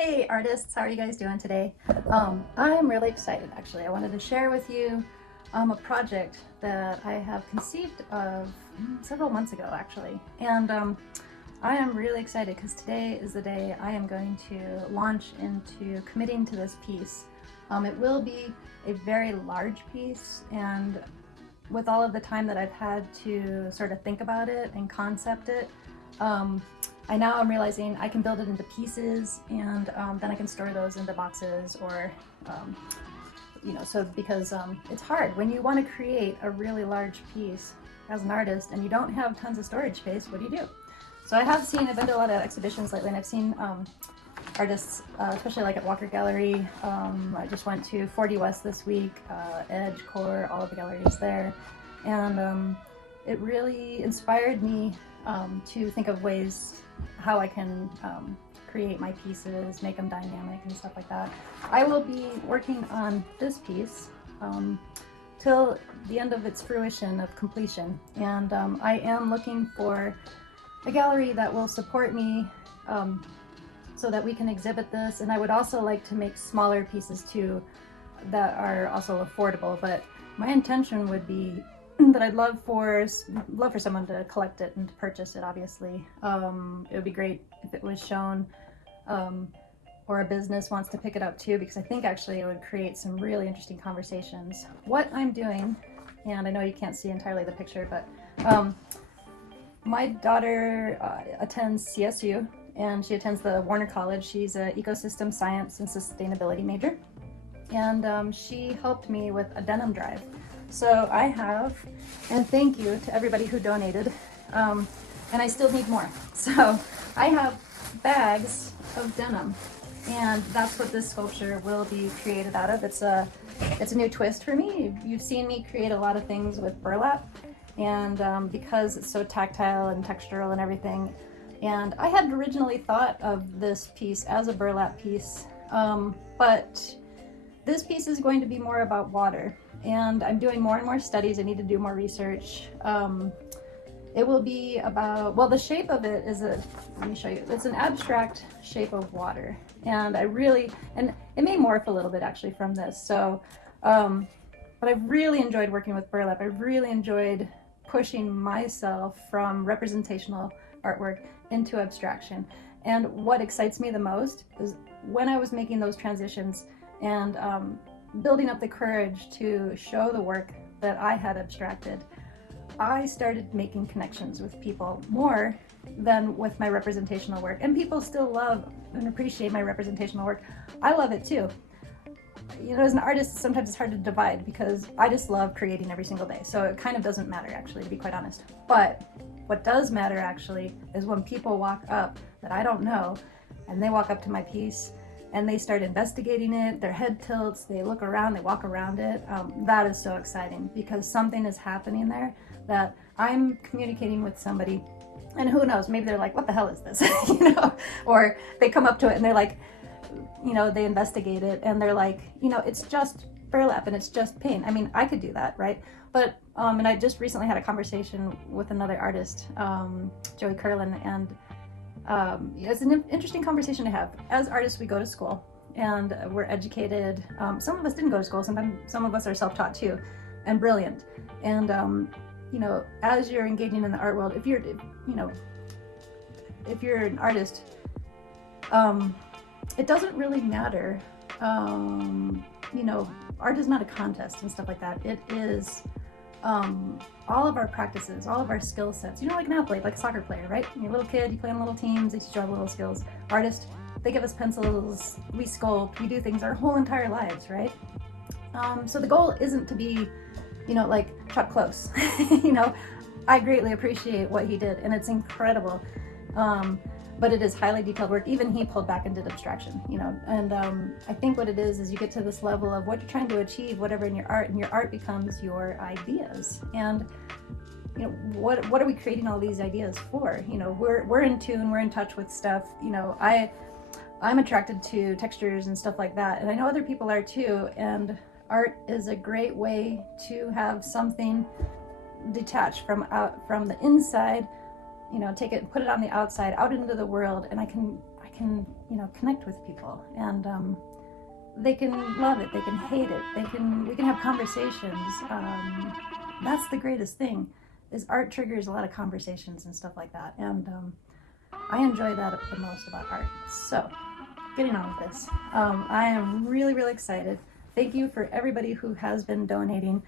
Hey artists, how are you guys doing today? I'm really excited actually. I wanted to share with you a project that I have conceived of several months ago actually. And I am really excited because today is the day I am going to launch into committing to this piece. It will be a very large piece, and with all of the time that I've had to sort of think about it and concept it, I'm realizing I can build it into pieces, and then I can store those into boxes or, so because it's hard when you want to create a really large piece as an artist and you don't have tons of storage space. What do? So I've been to a lot of exhibitions lately, and I've seen artists, especially like at Walker Gallery. I just went to 40 West this week, Edge, Core, all of the galleries there, and it really inspired me to think of ways how I can create my pieces, make them dynamic and stuff like that. I will be working on this piece till the end of its fruition of completion, and I am looking for a gallery that will support me so that we can exhibit this. And I would also like to make smaller pieces too that are also affordable, but my intention would be that I'd love for someone to collect it and to purchase it, obviously. It would be great if it was shown, or a business wants to pick it up too, because I think actually it would create some really interesting conversations. What I'm doing, and I know you can't see entirely the picture, but my daughter attends CSU, and she attends the Warner College. She's an ecosystem science and sustainability major, and she helped me with a denim drive. So I have, and thank you to everybody who donated, and I still need more. So I have bags of denim, and that's what this sculpture will be created out of. It's a new twist for me. You've seen me create a lot of things with burlap, and because it's so tactile and textural and everything, and I had originally thought of this piece as a burlap piece, but this piece is going to be more about water. And I'm doing more and more studies. I need to do more research. It will be about, well, the shape of it is let me show you. It's an abstract shape of water. And and it may morph a little bit actually from this. So, but I've really enjoyed working with burlap. I've really enjoyed pushing myself from representational artwork into abstraction. And what excites me the most is when I was making those transitions and building up the courage to show the work that I had abstracted, I started making connections with people more than with my representational work. And people still love and appreciate my representational work. I love it too. You know, as an artist, sometimes it's hard to divide because I just love creating every single day. So it kind of doesn't matter actually, to be quite honest. But what does matter actually is when people walk up that I don't know, and they walk up to my piece and they start investigating it, their head tilts, they look around, they walk around it. That is so exciting because something is happening there that I'm communicating with somebody, and who knows, maybe they're like, what the hell is this? Or they come up to it and they're like, they investigate it and they're like, it's just burlap and it's just paint. I mean, I could do that, right? But, and I just recently had a conversation with another artist, Joey Curlin, and it's an interesting conversation to have. As artists, we go to school and we're educated. Some of us didn't go to school. Sometimes some of us are self-taught too, and brilliant. And as you're engaging in the art world, if you're an artist, it doesn't really matter. Art is not a contest and stuff like that. It is all of our practices, all of our skill sets. Like an athlete, like a soccer player, right? You're a little kid, you play on little teams, they teach you all the little skills. Artist, they give us pencils, we sculpt, we do things our whole entire lives, right? So the goal isn't to be, like Chuck Close. I greatly appreciate what he did, and it's incredible. But it is highly detailed work. Even he pulled back and did abstraction, and I think what it is you get to this level of what you're trying to achieve, whatever in your art, and your art becomes your ideas. And what are we creating all these ideas for? We're in tune, we're in touch with stuff. I'm attracted to textures and stuff like that, and I know other people are too. And art is a great way to have something detached from the inside, take it, put it on the outside, out into the world, and I can can, you know, connect with people, and they can love it, they can hate it, we can have conversations. That's the greatest thing, is art triggers a lot of conversations and stuff like that, and I enjoy that the most about art. So, getting on with this, I am really, really excited. Thank you for everybody who has been donating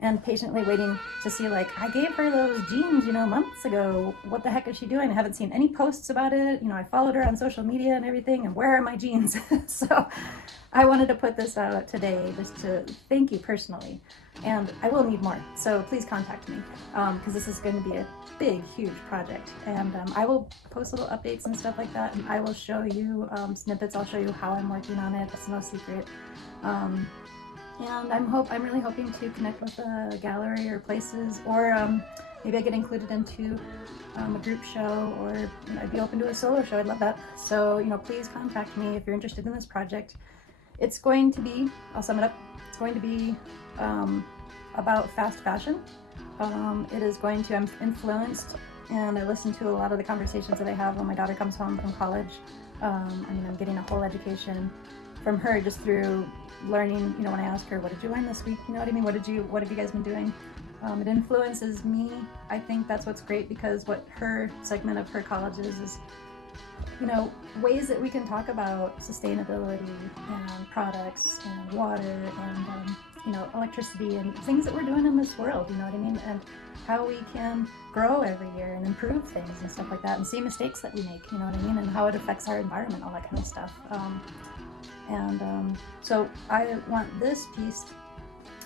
and patiently waiting to see, like, I gave her those jeans, you know, months ago. What the heck is she doing? I haven't seen any posts about it. You know, I followed her on social media and everything, and where are my jeans? So I wanted to put this out today just to thank you personally. And I will need more, so please contact me, because this is going to be a big, huge project. And I will post little updates and stuff like that, and I will show you snippets. I'll show you how I'm working on it. It's no secret. And I'm really hoping to connect with a gallery or places, or maybe I get included into a group show, or, you know, I'd be open to a solo show. I'd love that. So, you know, please contact me if you're interested in this project. It's going to be, I'll sum it up, it's going to be about fast fashion. It is going to, I'm influenced, and I listen to a lot of the conversations that I have when my daughter comes home from college. I mean, I'm getting a whole education from her just through learning, you know, when I ask her, what did you learn this week? You know what I mean? What have you guys been doing? It influences me. I think that's what's great, because what her segment of her college is, you know, ways that we can talk about sustainability and products and water and, you know, electricity and things that we're doing in this world, you know what I mean? And how we can grow every year and improve things and stuff like that, and see mistakes that we make, you know what I mean? And how it affects our environment, all that kind of stuff. So I want this piece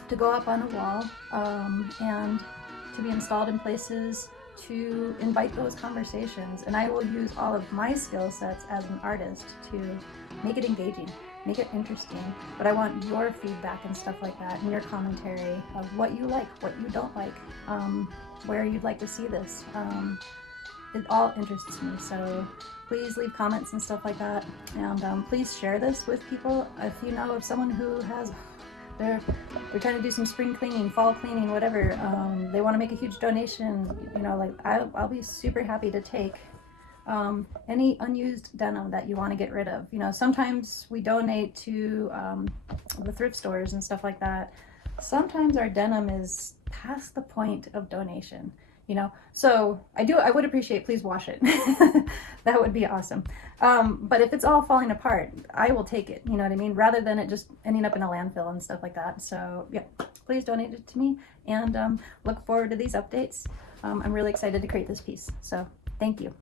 to go up on a wall, and to be installed in places to invite those conversations. And I will use all of my skill sets as an artist to make it engaging, make it interesting. But I want your feedback and stuff like that, and your commentary of what you like, what you don't like, where you'd like to see this. It all interests me, so please leave comments and stuff like that, and please share this with people. If you know of someone who has, they're trying to do some spring cleaning, fall cleaning, whatever, they want to make a huge donation, you know, like, I'll be super happy to take any unused denim that you want to get rid of. You know, sometimes we donate to the thrift stores and stuff like that. Sometimes our denim is past the point of donation, you know, so I would appreciate, please wash it. That would be awesome. But if it's all falling apart, I will take it, you know what I mean, rather than it just ending up in a landfill and stuff like that. So yeah, please donate it to me, and look forward to these updates. I'm really excited to create this piece, so thank you.